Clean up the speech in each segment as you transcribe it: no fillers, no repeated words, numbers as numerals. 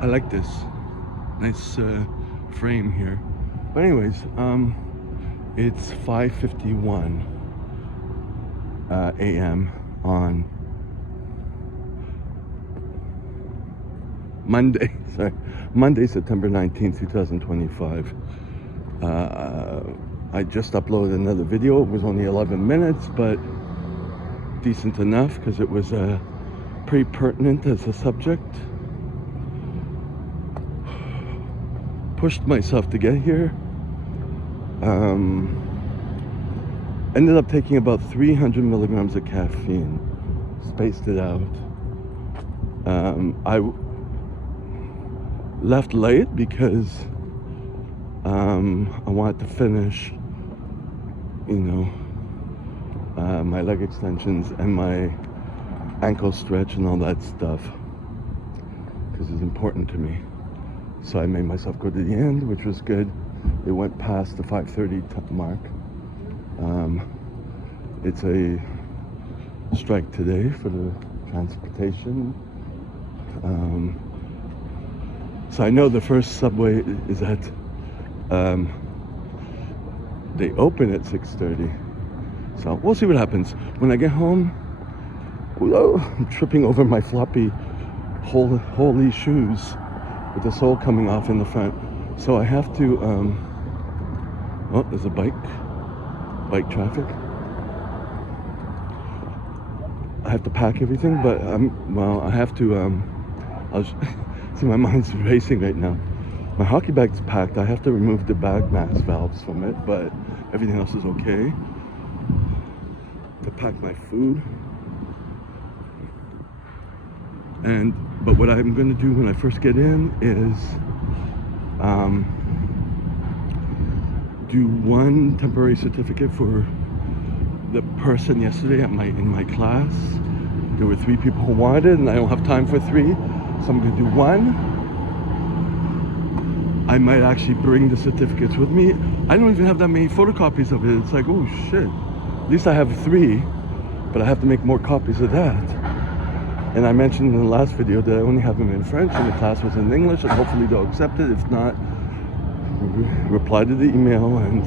I like this nice frame here. But anyways, it's 5:51 a.m. on Monday. Sorry, Monday, September 19th, 2025. I just uploaded another video. It was only 11 minutes, but decent enough because it was pretty pertinent as a subject. Pushed myself to get here. Ended up taking about 300 milligrams of caffeine. Spaced it out. I left late because I wanted to finish, my leg extensions and my ankle stretch and all that stuff, because it's important to me. So I made myself go to the end, which was good. It went past the 5:30 mark. It's a strike today for the transportation. So I know the first subway is at, they open at 6:30. So we'll see what happens. When I get home, I'm tripping over my floppy holy shoes with the sole coming off in the front. So I have to, oh, there's a bike traffic. I have to pack everything, but I have to, see, my mind's racing right now. My hockey bag's packed. I have to remove the bag mass valves from it, but everything else is okay. To pack my food. But what I'm going to do when I first get in is do one temporary certificate for the person yesterday in my class. There were 3 people who wanted it, and I don't have time for 3, so I'm going to do one. I might actually bring the certificates with me. I don't even have that many photocopies of it. It's like, oh shit. At least I have 3, but I have to make more copies of that. And I mentioned in the last video that I only have them in French and the class was in English, and hopefully they'll accept it. If not, reply to the email and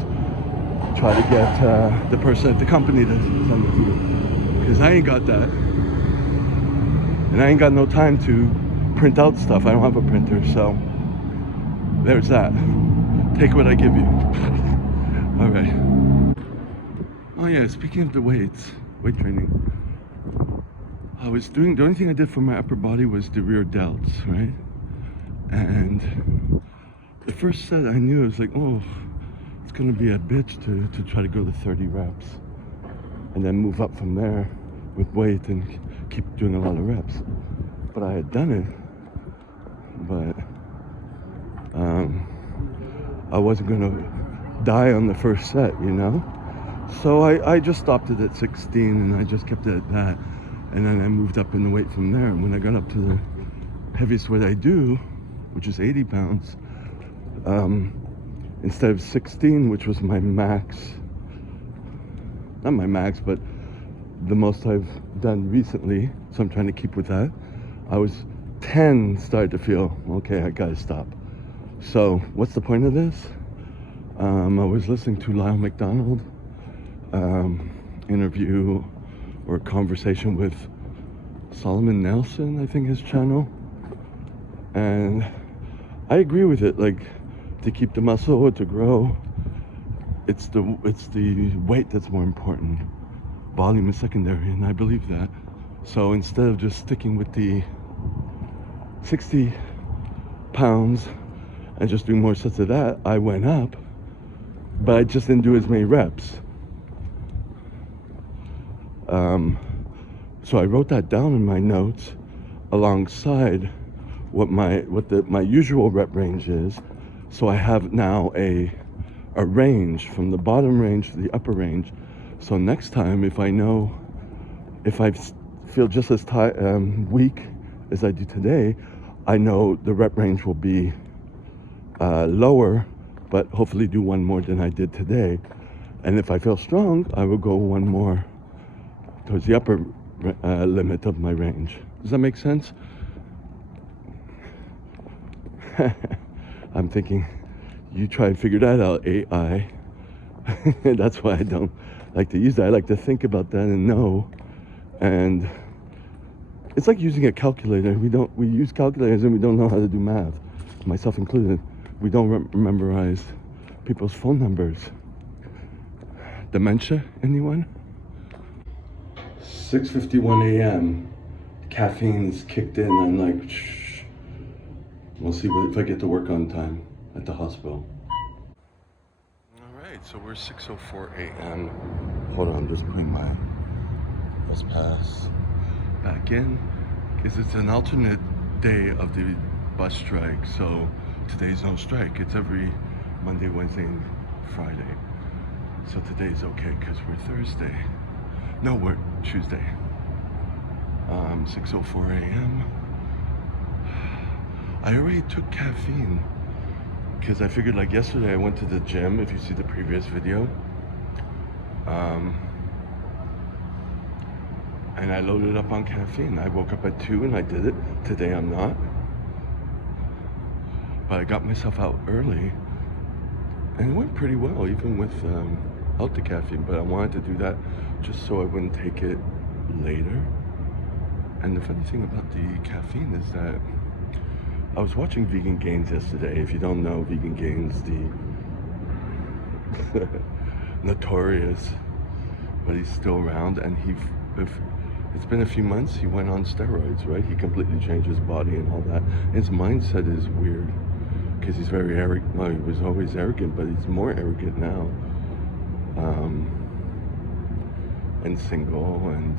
try to get the person at the company to send it to you. Because I ain't got that. And I ain't got no time to print out stuff. I don't have a printer, so there's that. Take what I give you. All right. Oh yeah, speaking of the weight training. I was doing, the only thing I did for my upper body was the rear delts, right? And the first set I knew, I was like, oh, it's gonna be a bitch to try to go to 30 reps. And then move up from there with weight and keep doing a lot of reps. But I had done it, but I wasn't gonna die on the first set, So I just stopped it at 16 and I just kept it at that. And then I moved up in the weight from there. And when I got up to the heaviest weight I do, which is 80 pounds, instead of 16, which was my max, not my max, but the most I've done recently, so I'm trying to keep with that, I was 10, started to feel, okay, I gotta stop. So what's the point of this? I was listening to Lyle McDonald interview or conversation with Solomon Nelson, I think his channel, and I agree with it. Like, to keep the muscle or to grow, it's the weight that's more important. Volume is secondary, and I believe that. So instead of just sticking with the 60 pounds and just doing more sets of that, I went up, but I just didn't do as many reps. So I wrote that down in my notes alongside what my usual rep range is. So I have now a range from the bottom range to the upper range. So next time, if I feel just as weak as I do today, I know the rep range will be lower, but hopefully do one more than I did today. And if I feel strong, I will go one more towards the upper limit of my range. Does that make sense? I'm thinking, you try and figure that out, AI. That's why I don't like to use that. I like to think about that and know. And it's like using a calculator. We use calculators and we don't know how to do math, myself included. We don't memorize people's phone numbers. Dementia, anyone? 6:51 a.m. Caffeine's kicked in. I'm like, shh. We'll see if I get to work on time at the hospital. All right, so we're 6:04 a.m. Hold on, I'm just putting my bus pass back in because it's an alternate day of the bus strike. So today's no strike. It's every Monday, Wednesday, and Friday. So today's okay because we're Thursday. No, we're Tuesday. 6:04 a.m. I already took caffeine because I figured, like yesterday I went to the gym, if you see the previous video, and I loaded up on caffeine. I woke up at 2 and I did it. Today I'm not, but I got myself out early and it went pretty well, even without the caffeine. But I wanted to do that just so I wouldn't take it later. And the funny thing about the caffeine is that I was watching Vegan Gains yesterday. If you don't know Vegan Gains, the notorious, but he's still around, and it's been a few months, he went on steroids, right? He completely changed his body and all that. His mindset is weird because he's very arrogant. Well, he was always arrogant, but he's more arrogant now. And single and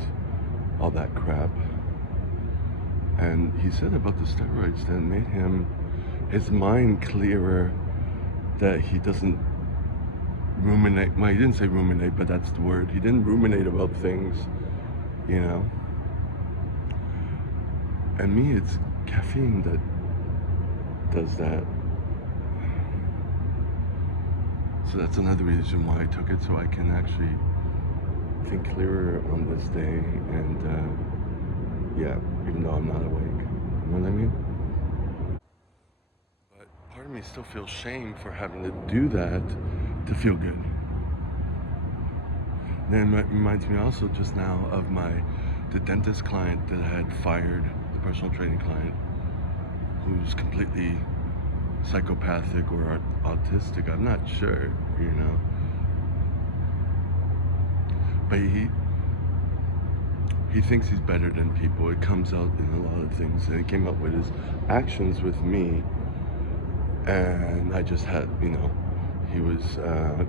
all that crap. And he said about the steroids that made his mind clearer, that he doesn't ruminate. Well, he didn't say ruminate, but that's the word. He didn't ruminate about things, you know. And me, it's caffeine that does that. So that's another reason why I took it, so I can actually think clearer on this day. And yeah, even though I'm not awake, you know what I mean? But part of me still feels shame for having to do that to feel good. Then it reminds me also just now of the dentist client that I had fired, the personal training client, who's completely psychopathic or autistic. I'm not sure, you know. But he thinks he's better than people. It comes out in a lot of things, and it came out with his actions with me. And I just had, you know, he was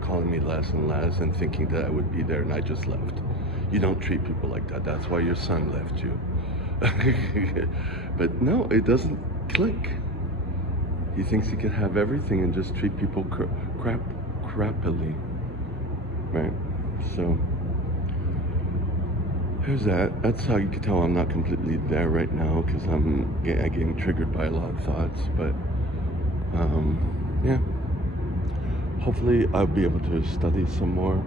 calling me less and less and thinking that I would be there, and I just left. You don't treat people like that. That's why your son left you. But no, it doesn't click. He thinks he can have everything and just treat people crappily, right? So there's that. That's how you can tell I'm not completely there right now, because I'm getting triggered by a lot of thoughts. But yeah, hopefully I'll be able to study some more.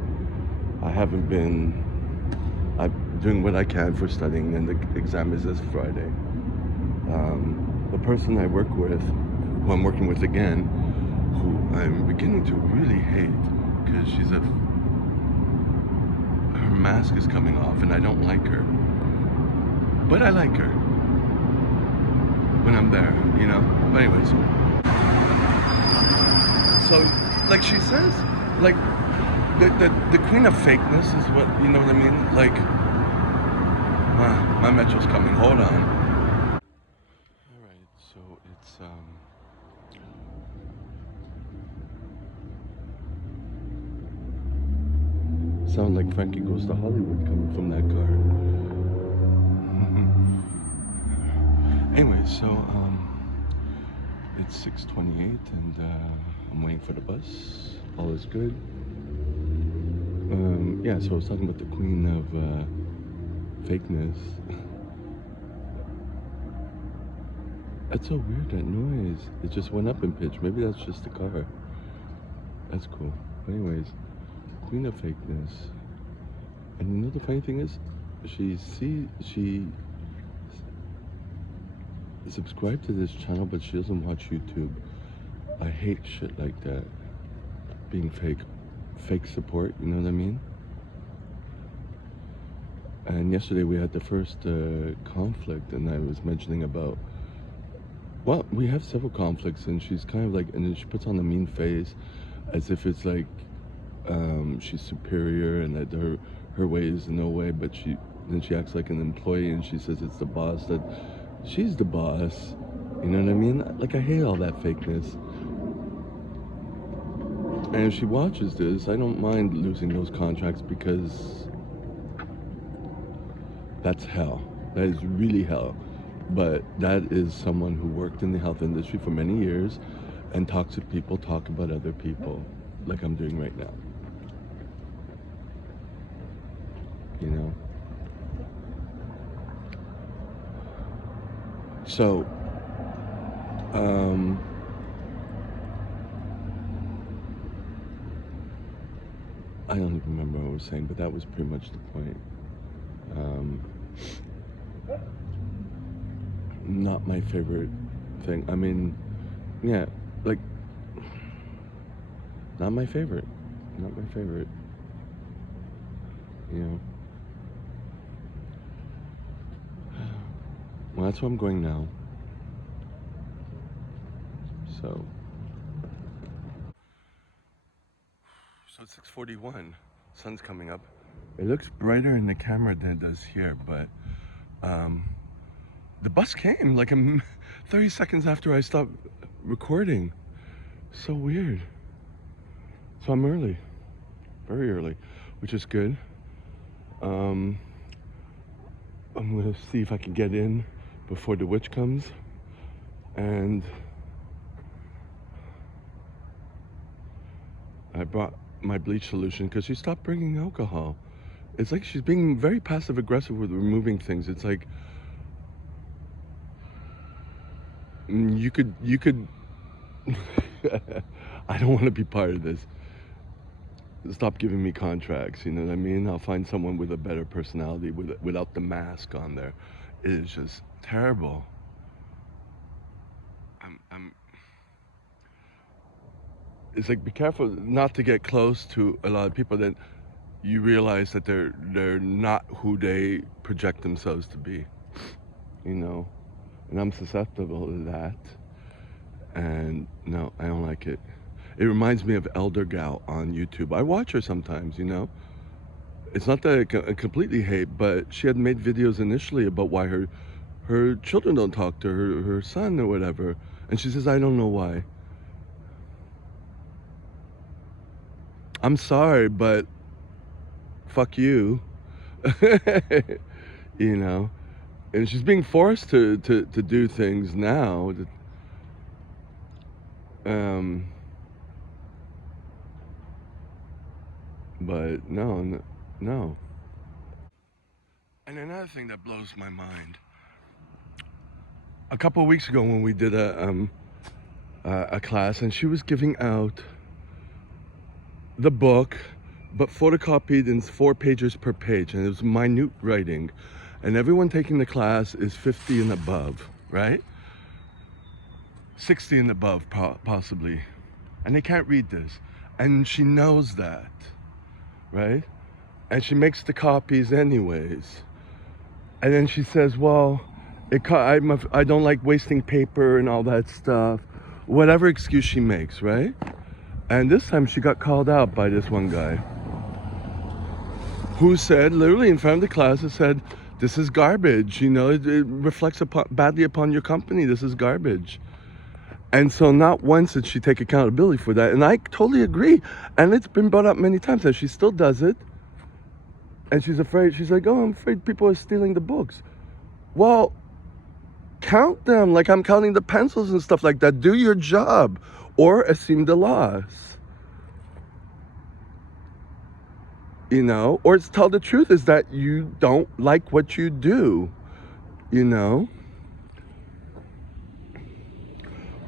I'm doing what I can for studying, and the exam is this Friday. The person I work with, who I'm working with again, who I'm beginning to really hate, because her mask is coming off and I don't like her. But I like her when I'm there, you know? But anyways. So, like she says, like, the queen of fakeness is what, you know what I mean? Like, my metro's coming, hold on. Alright, so it's, sound like Frankie Goes to Hollywood coming from that car. Anyway, so it's 6:28 and I'm waiting for the bus. All is good. Yeah, so I was talking about the queen of fakeness. That's so weird, that noise. It just went up in pitch. Maybe that's just the car. That's cool. But anyways, queen of fakeness. And you know the funny thing is, she subscribe to this channel, but she doesn't watch YouTube. I hate shit like that. Being fake support, you know what I mean? And yesterday we had the first conflict, and I was mentioning about, well, we have several conflicts, and she's kind of like, and then she puts on a mean face as if it's like she's superior and that her way is no way, but then she acts like an employee and she says it's the boss, that she's the boss. You know what I mean? Like, I hate all that fakeness. And if she watches this, I don't mind losing those contracts, because that's hell. That is really hell. But that is someone who worked in the health industry for many years and toxic people talk about other people like I'm doing right now. You know? So, I don't even remember what I was saying, but that was pretty much the point. Not my favorite thing. I mean, yeah, like, not my favorite. Not my favorite. You know? Well, that's where I'm going now. So it's 6:41. Sun's coming up. It looks brighter in the camera than it does here, but the bus came like 30 seconds after I stopped recording. So weird. So I'm early, very early, which is good. I'm gonna see if I can get in before the witch comes, and I brought my bleach solution because she stopped bringing alcohol. It's like she's being very passive aggressive with removing things. It's like, you could I don't want to be part of this. Stop giving me contracts, you know what I mean? I'll find someone with a better personality without the mask on there. It is just terrible. It's like, be careful not to get close to a lot of people that you realize that they're not who they project themselves to be, you know? And I'm susceptible to that. And no, I don't like it. It reminds me of Elder Gal on YouTube. I watch her sometimes, you know? It's not that I completely hate, but she had made videos initially about why her children don't talk to her son or whatever. And she says, I don't know why. I'm sorry, but fuck you. You know? And she's being forced to do things now. But no. And another thing that blows my mind. A couple of weeks ago when we did a class, and she was giving out the book, but photocopied in 4 pages per page, and it was minute writing. And everyone taking the class is 50 and above, right? 60 and above, possibly. And they can't read this. And she knows that, right? And she makes the copies anyways. And then she says, well, I don't like wasting paper and all that stuff. Whatever excuse she makes, right? And this time she got called out by this one guy who said, literally in front of the class, it said, this is garbage, you know, it reflects badly upon your company, this is garbage. And so not once did she take accountability for that. And I totally agree. And it's been brought up many times that she still does it. And she's afraid, she's like, oh, I'm afraid people are stealing the books. Well, count them like I'm counting the pencils and stuff like that. Do your job or assume the loss. You know, or tell the truth is that you don't like what you do, you know.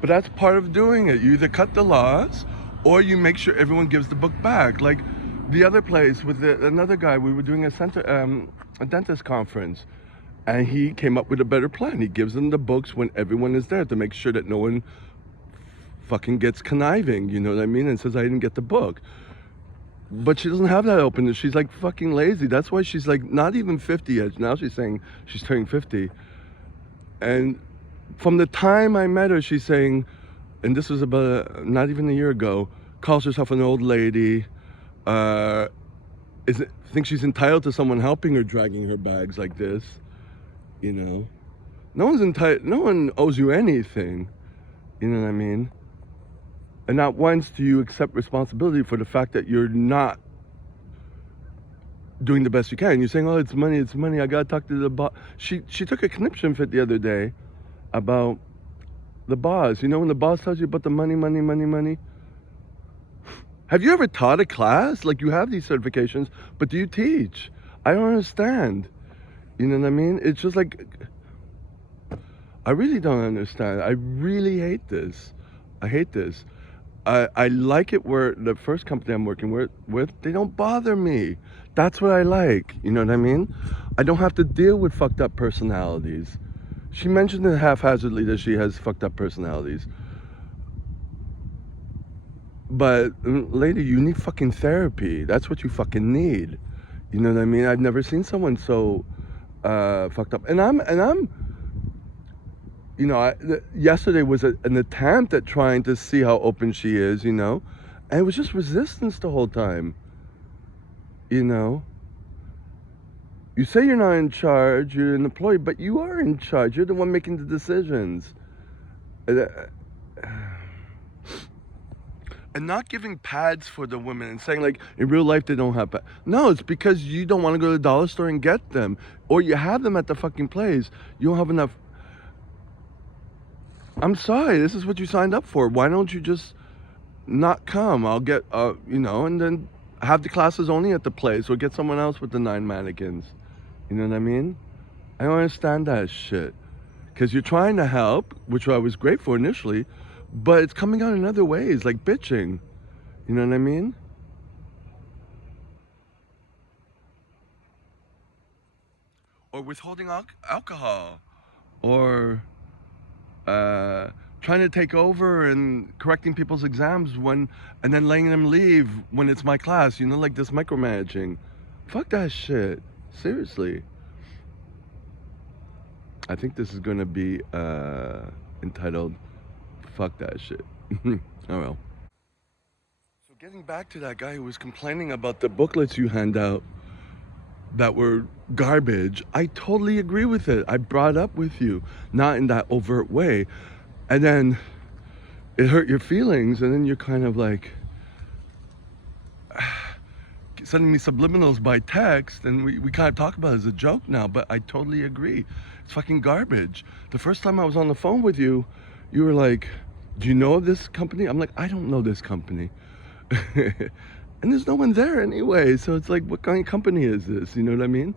But that's part of doing it. You either cut the loss or you make sure everyone gives the book back. Like the other place with another guy, we were doing a dentist conference, And he came up with a better plan. He gives them the books when everyone is there to make sure that no one fucking gets conniving, you know what I mean? And says, I didn't get the book. But she doesn't have that openness. She's like fucking lazy. That's why she's like not even 50 yet. Now she's saying she's turning 50. And from the time I met her, she's saying, and this was about not even a year ago, calls herself an old lady, thinks she's entitled to someone helping her dragging her bags like this, you know. No one owes you anything, you know what I mean? And not once do you accept responsibility for the fact that you're not doing the best you can. You're saying, oh, it's money, I gotta talk to the boss. She took a conniption fit the other day about the boss. You know when the boss tells you about the money. Have you ever taught a class? Like, you have these certifications, but do you teach? I don't understand. You know what I mean? It's just like, I really don't understand. I really hate this. I hate this. I like it where the first company I'm working with, they don't bother me. That's what I like. You know what I mean? I don't have to deal with fucked up personalities. She mentioned it haphazardly that she has fucked up personalities. But lady, you need fucking therapy. That's what you fucking need. You know what I mean? I've never seen someone so fucked up. And I'm you know, yesterday was an attempt at trying to see how open she is, you know, and it was just resistance the whole time. You know, you say you're not in charge, you're an employee, but you are in charge. You're the one making the decisions. And not giving pads for the women and saying like in real life they don't have pads. No, it's because you don't want to go to the dollar store and get them, or you have them at the fucking place. You don't have enough. I'm sorry, this is what you signed up for. Why don't you just not come? I'll get, you know, and then have the classes only at the place, or get someone else with the 9 mannequins. You know what I mean? I don't understand that shit. Because you're trying to help, which I was great for initially, but it's coming out in other ways, like bitching. You know what I mean? Or withholding alcohol. Or trying to take over and correcting people's exams and then letting them leave when it's my class, you know, like this micromanaging. Fuck that shit. Seriously. I think this is gonna be entitled Fuck That Shit. Oh well. So getting back to that guy who was complaining about the booklets you hand out that were garbage, I totally agree with it. I brought up with you, not in that overt way. And then it hurt your feelings, and then you're kind of like sending me subliminals by text, and we kind of talk about it as a joke now, but I totally agree. It's fucking garbage. The first time I was on the phone with you, you were like, do you know this company? I'm like, I don't know this company. And there's no one there anyway, so it's like, what kind of company is this? You know what I mean?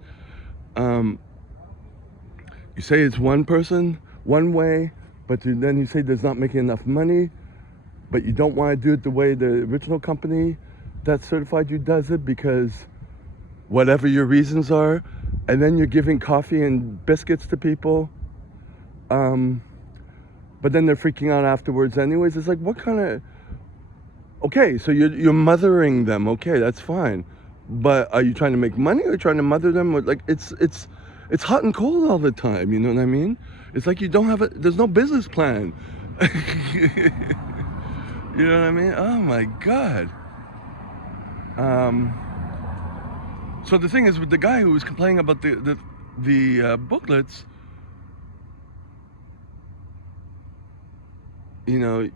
You say it's one person, one way, but then you say there's not making enough money, but you don't want to do it the way the original company that certified you does it, because whatever your reasons are, and then you're giving coffee and biscuits to people, but then they're freaking out afterwards anyways. It's like, what kind of... Okay, so you're mothering them. Okay, that's fine. But are you trying to make money, or are you trying to mother them? Like, it's hot and cold all the time, you know what I mean? It's like you don't have there's no business plan. You know what I mean? Oh my God. So the thing is, with the guy who was complaining about the booklets, you know,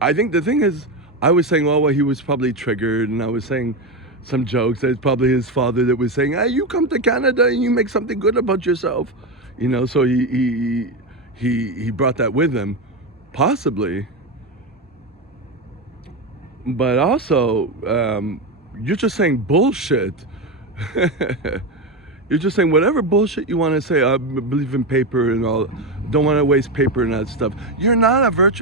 I think the thing is, I was saying, oh, well, he was probably triggered, and I was saying some jokes that it's probably his father that was saying, hey, you come to Canada and you make something good about yourself, you know. So he brought that with him, possibly. But also, you're just saying bullshit. You're just saying whatever bullshit you want to say. I believe in paper and all. Don't want to waste paper and that stuff. You're not a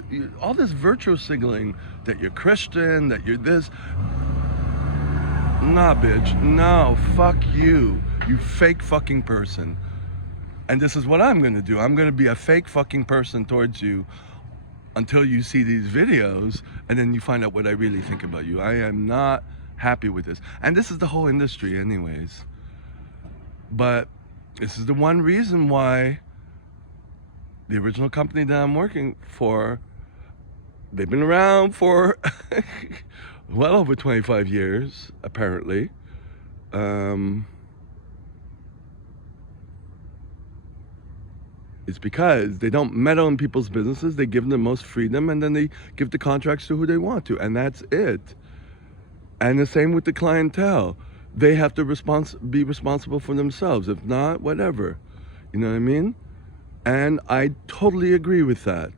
all this virtue signaling that you're Christian, that you're this. Nah, bitch. No, fuck you. You fake fucking person. And this is what I'm gonna do. I'm gonna be a fake fucking person towards you until you see these videos, and then you find out what I really think about you. I am not happy with this. And this is the whole industry anyways. But this is the one reason why the original company that I'm working for, they've been around for well over 25 years, apparently. It's because they don't meddle in people's businesses. They give them the most freedom, and then they give the contracts to who they want to, and that's it. And the same with the clientele. They have to be responsible for themselves. If not, whatever. You know what I mean? And I totally agree with that.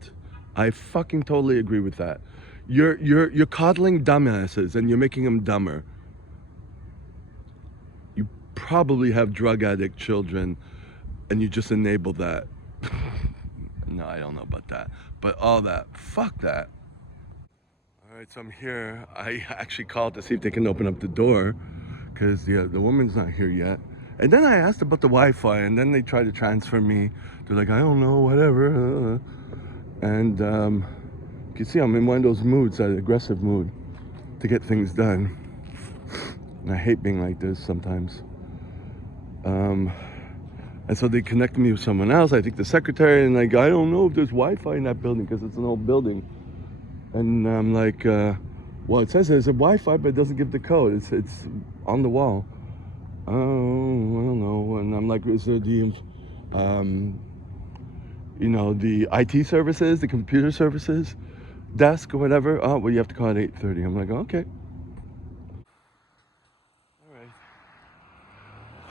I fucking totally agree with that. You're coddling dumbasses, and you're making them dumber. You probably have drug addict children, and you just enable that. No, I don't know about that. But all that, fuck that. All right, so I'm here. I actually called to see if they can open up the door, because the woman's not here yet. And then I asked about the Wi-Fi, and then they tried to transfer me. They're like, I don't know, whatever. And you can see I'm in one of those moods, that aggressive mood, to get things done. And I hate being like this sometimes. And so they connected me with someone else, I think the secretary, and like, I don't know if there's Wi-Fi in that building, because it's an old building. And I'm like, well, it says there's a Wi-Fi, but it doesn't give the code. It's on the wall. Oh, I don't know. And I'm like, is there the, you know, the IT services, the computer services desk or whatever? Oh, well, you have to call at 8:30. I'm like, okay. All right.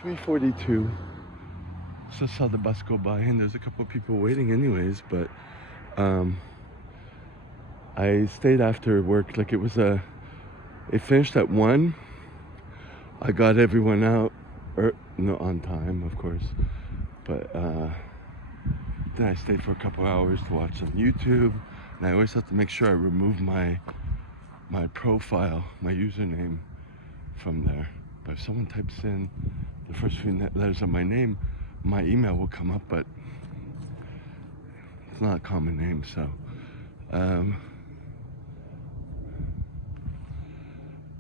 3:42. Just saw the bus go by, and there's a couple of people waiting anyways, but I stayed after work. Like, it finished at 1. I got everyone out, no, on time, of course, but then I stayed for a couple hours to watch some YouTube, and I always have to make sure I remove my profile, my username from there. But if someone types in the first few letters of my name, my email will come up, but it's not a common name, so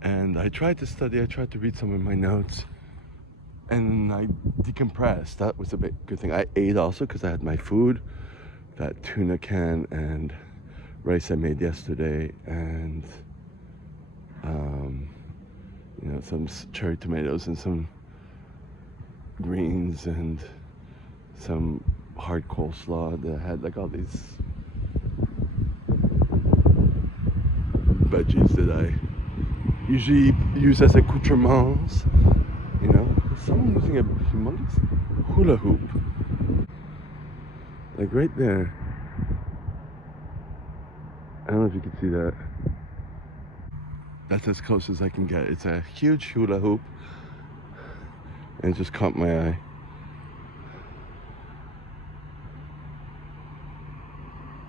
and I tried to study, I tried to read some of my notes, and I decompressed. That was a good thing. I ate also, because I had my food, that tuna can and rice I made yesterday, and you know, some cherry tomatoes and some greens and some hard coleslaw that had like all these veggies that I usually use as accoutrements. You know, someone using a humongous hula hoop, like right there. I don't know if you can see that. That's as close as I can get. It's a huge hula hoop, and it just caught my eye.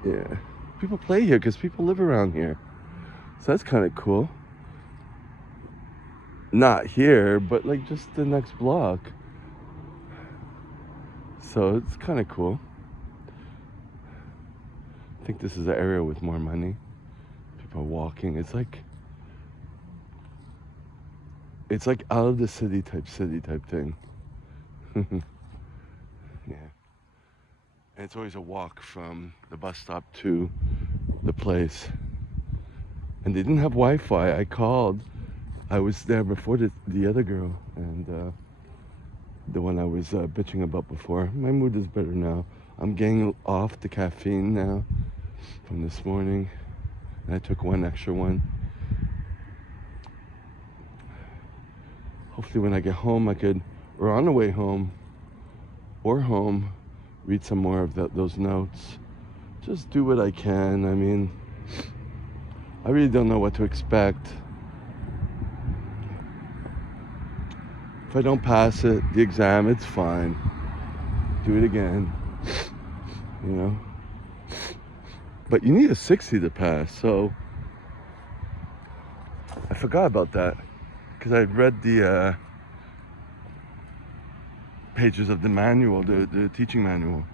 Yeah, people play here because people live around here, so that's kind of cool. Not here, but like just the next block. So it's kind of cool. I think this is an area with more money. People are walking. It's like out of the city type thing. Yeah. And it's always a walk from the bus stop to the place. And they didn't have Wi-Fi. I called. I was there before the other girl, and the one I was bitching about before. My mood is better now. I'm getting off the caffeine now from this morning. And I took one extra one. Hopefully when I get home, or on the way home, or home, read some more of those notes. Just do what I can. I mean, I really don't know what to expect. If I don't pass the exam, it's fine. Do it again, you know. But you need a 60 to pass, so I forgot about that, because I read the pages of the manual, the teaching manual.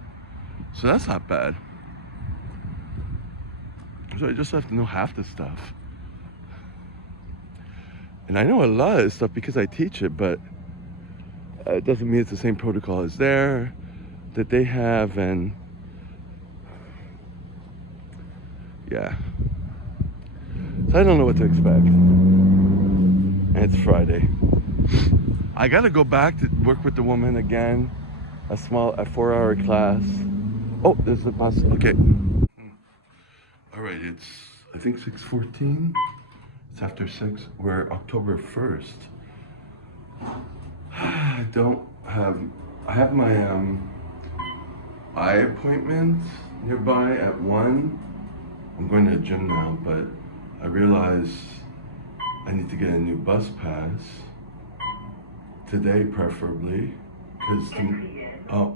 So that's not bad. So I just have to know half the stuff. And I know a lot of stuff because I teach it, but it doesn't mean it's the same protocol as there that they have, and yeah. So I don't know what to expect. And it's Friday. I gotta go back to work with the woman again. A 4-hour class. Oh, there's a bus. Okay. All right, it's I think 6:14. It's after 6. We're October 1st. I have my eye appointment nearby at 1. I'm going to the gym now, but I realize I need to get a new bus pass today, preferably, because oh.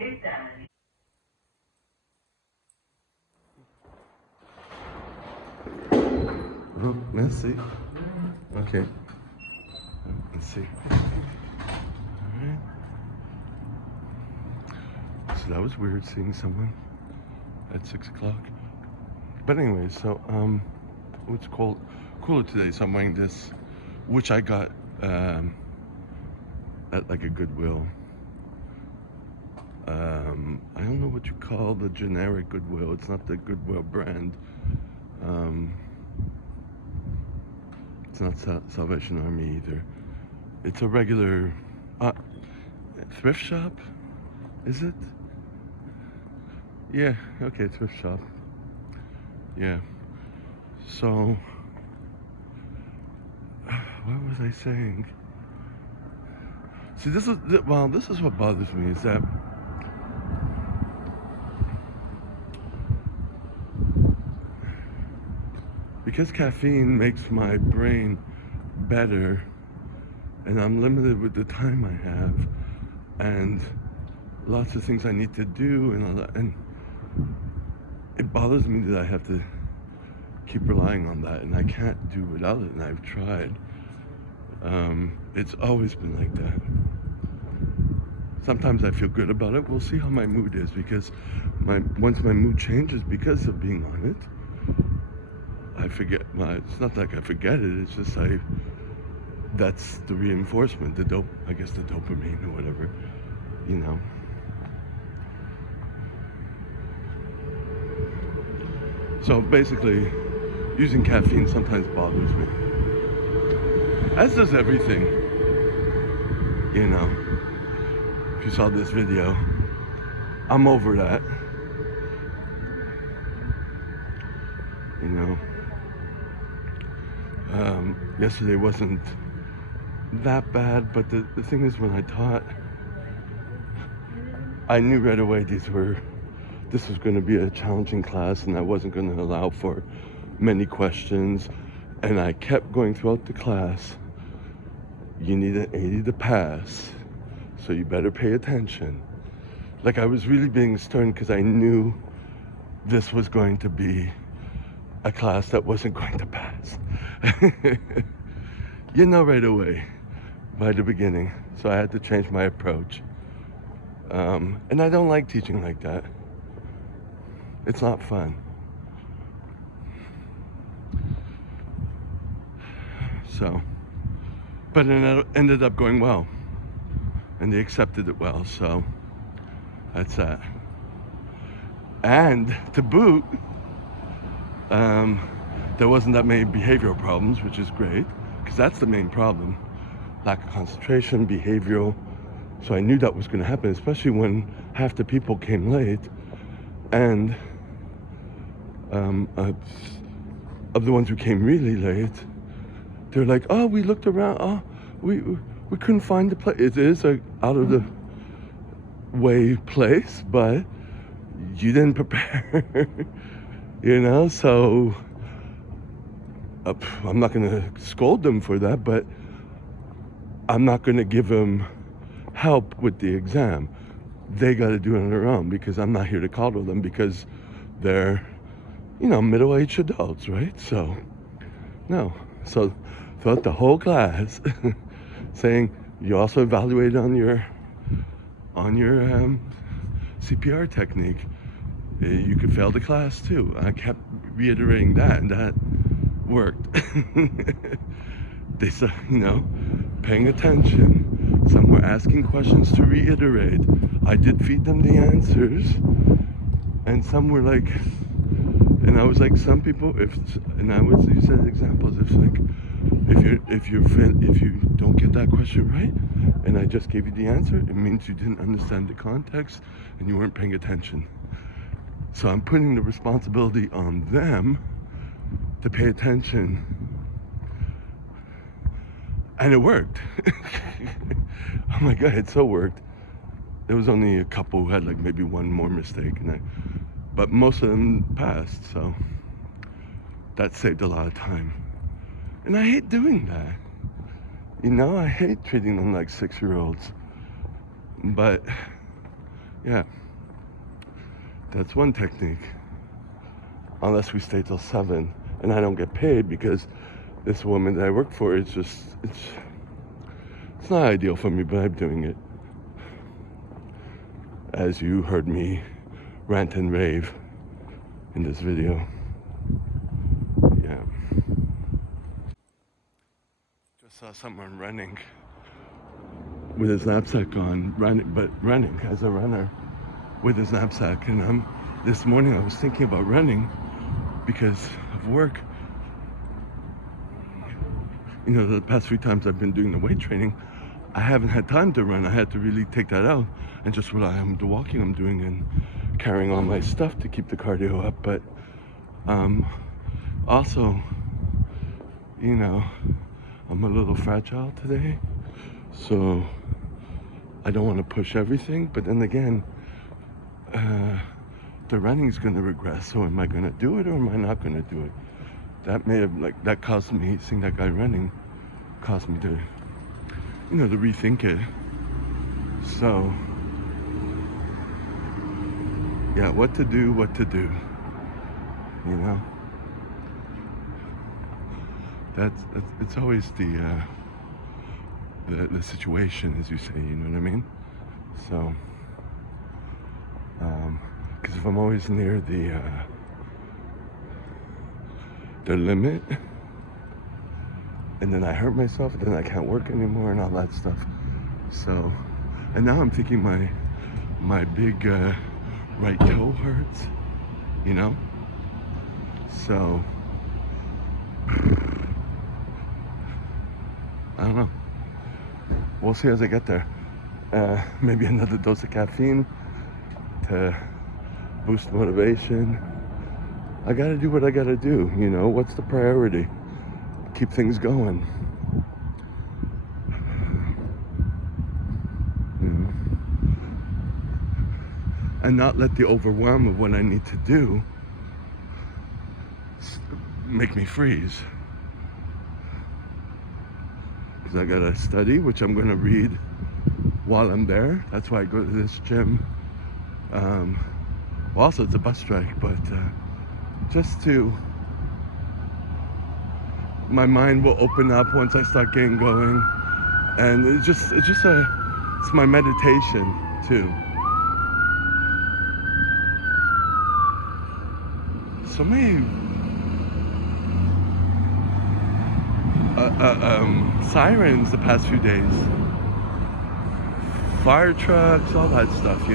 Oh, merci. Okay. Let's see. Alright. So that was weird seeing someone at 6 o'clock. But anyway, so it's cooler today, so I'm wearing this, which I got at like a Goodwill. I don't know what you call the generic Goodwill. It's not the Goodwill brand. It's not Salvation Army either. It's a regular thrift shop, is it? Yeah, okay, thrift shop. Yeah. So, what was I saying? See, this is what bothers me, is that because caffeine makes my brain better, and I'm limited with the time I have, and lots of things I need to do, and it bothers me that I have to keep relying on that, and I can't do without it, and I've tried. It's always been like that. Sometimes I feel good about it. We'll see how my mood is, because once my mood changes because of being on it, I forget. It's not like I forget it. It's just that's the reinforcement, the dopamine or whatever, you know. So basically, using caffeine sometimes bothers me, as does everything, you know. If you saw this video, I'm over that, you know. Yesterday wasn't that bad, but the thing is, when I taught, I knew right away this was going to be a challenging class, and I wasn't going to allow for many questions. And I kept going throughout the class, you need an 80 to pass, so you better pay attention. Like, I was really being stern because I knew this was going to be a class that wasn't going to pass. You know right away, by the beginning. So I had to change my approach. And I don't like teaching like that. It's not fun. So, but it ended up going well. And they accepted it well, so that's that. And to boot, there wasn't that many behavioral problems, which is great, because that's the main problem. Lack of concentration, behavioral. So I knew that was going to happen, especially when half the people came late. And of the ones who came really late, they're like, oh, we looked around, oh, we couldn't find the place. It is a out of the way place, but you didn't prepare. You know, so I'm not going to scold them for that, but I'm not going to give them help with the exam. They got to do it on their own, because I'm not here to coddle them, because they're, you know, middle-aged adults, right? So, no. So throughout the whole class, saying, you also evaluated on your on your CPR technique. You could fail the class too. I kept reiterating that, and that worked. They said, paying attention. Some were asking questions to reiterate. I did feed them the answers, and some were like, and I was like, some people, and I would use as examples. If like, if you don't get that question right, and I just gave you the answer, it means you didn't understand the context and you weren't paying attention. So I'm putting the responsibility on them to pay attention. And it worked. Oh my God, it so worked. There was only a couple who had like maybe one more mistake, but most of them passed, so that saved a lot of time. And I hate doing that. I hate treating them like 6-year-olds. But yeah, that's one technique. Unless we stay till 7 and I don't get paid, because this woman that I work for is just, it's not ideal for me, but I'm doing it. As you heard me rant and rave in this video. Yeah. Just saw someone running with his knapsack on, running as a runner with his knapsack. And this morning I was thinking about running because of work. The past few times I've been doing the weight training, I haven't had time to run. I had to really take that out and just rely on the walking I'm doing and carrying all my stuff to keep the cardio up. But also, I'm a little fragile today, so I don't want to push everything. But then again, the running's going to regress. So am I going to do it or am I not going to do it? That may have, that caused me, seeing that guy running, caused me to, to rethink it. So, yeah, what to do. That's it's always the situation, as you say, you know what I mean? So, because if I'm always near the limit, and then I hurt myself, then I can't work anymore and all that stuff. So, and now I'm thinking my big right toe hurts, so I don't know. We'll see as I get there. Maybe another dose of caffeine to boost motivation. I gotta do what I gotta do, what's the priority? Keep things going. And not let the overwhelm of what I need to do make me freeze. Because I gotta study, which I'm gonna read while I'm there. That's why I go to this gym. Also, it's a bus strike, but just to, my mind will open up once I start getting going, and it's my meditation too. So many sirens the past few days, fire trucks, all that stuff,